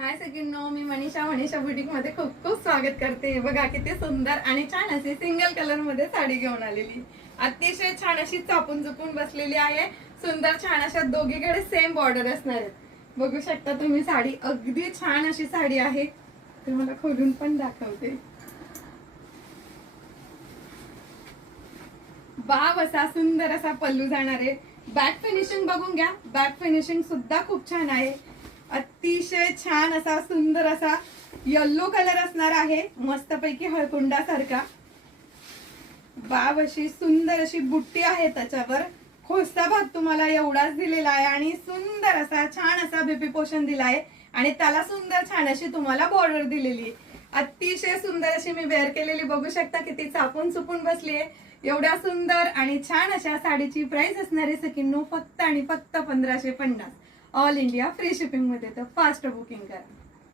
हाय सगळ्यांनो, मी Manisha boutique मध्ये खूप खूप स्वागत करते। बघा किती सुंदर आणि छान अशी सिंगल कलर मध्ये साडी घेऊन आलेली, अतिशय छान अशी चापून चुपून बसलेली आहे। सुंदर छान अशा दोघीकडे सेम बॉर्डर असणार आहेत। बघू शकता तुम्ही, साडी अगदी छान अशी साडी आहे। तुम्हाला खोलून पण दाखवते। बाव असा सुंदर असा पल्लू जाणार आहे। बॅक फिनिशिंग बघून घ्या, बॅक फिनिशिंग सुद्धा खूप छान आहे। अतिशय छान असा सुंदर असा येलो कलर असणार आहे, मस्तपैकी हळकुंडासारखा। बाव अशी सुंदर अशी बुट्टी आहे, त्याच्यावर खोसा भाग तुम्हाला एवढाच दिलेला आहे आणि सुंदर असा छान असा बेबी पोर्शन दिला आहे आणि त्याला सुंदर छान अशी तुम्हाला बॉर्डर दिलेली आहे। अतिशय सुंदर अशी मी वेअर केलेली, बघू शकता किती चापून चुपून बसली आहे। एवढ्या सुंदर आणि छान अशा साडीची प्राइस असणार आहे सखींनो फक्त आणि फक्त 1550। ऑल इंडिया फ्री शिपिंग मध्ये, तर फास्ट बुकिंग करा।